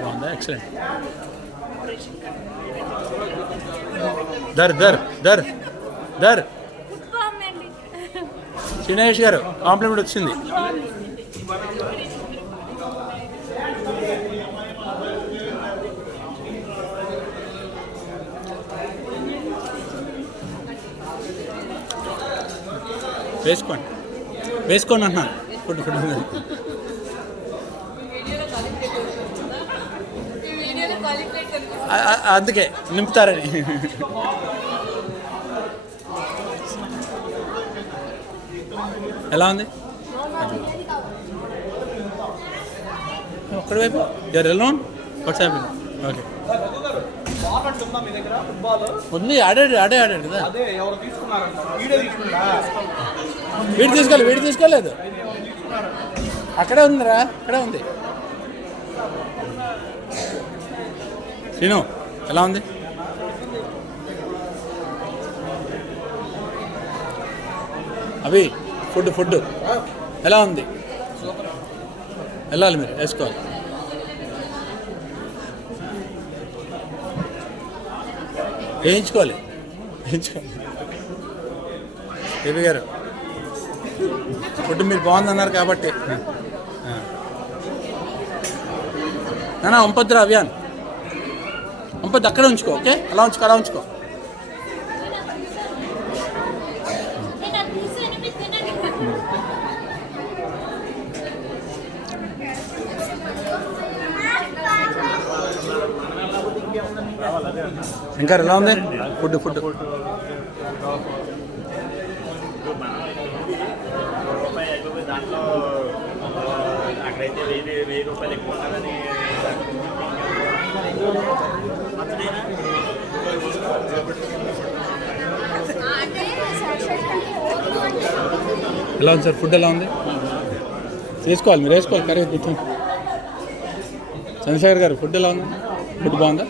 బాగుందా? ఎక్సలెంట్. దర్ దర్ దర్ దర్ శ్రీనేష్ గారు కాంప్లిమెంట్ వచ్చింది. వేసుకోండి వేసుకోండి అంటున్నాను. ఫుడ్ ఫుడ్ అందుకే నింపుతారని. ఎలా ఉంది? ఒక్కడి వైపు you are alone? What's happening? Okay ఉంది. ఆడాడు కదా. వీడు తీసుకోలేదు. అక్కడే ఉందిరా, అక్కడే ఉంది. శ్రీను ఎలా ఉంది? అవి ఫుడ్ ఎలా ఉంది? వెళ్ళాలి మీరు, వేసుకోవాలి. వేయించుకోవాలి. దేవి గారు ఫుడ్ మీరు బాగుందన్నారు కాబట్టి నానా వంపొద్దురా అభియాన్, వంపొద్దు. అక్కడే ఉంచుకో. ఓకే, అలా ఉంచుకో. ఇంకా ఎలా ఉంది ఫుడ్? దాంట్లో అక్కడైతే 1000 రూపాయలు ఎక్కువ ఉంటుందని ఎలా ఉంది సార్? ఫుడ్ ఎలా ఉంది? వేసుకోవాలి, మీరు వేసుకోవాలి. కర్రీ చంద్రశేఖర్ గారు ఫుడ్ ఎలా ఉంది? ఫుడ్ బాగుందా?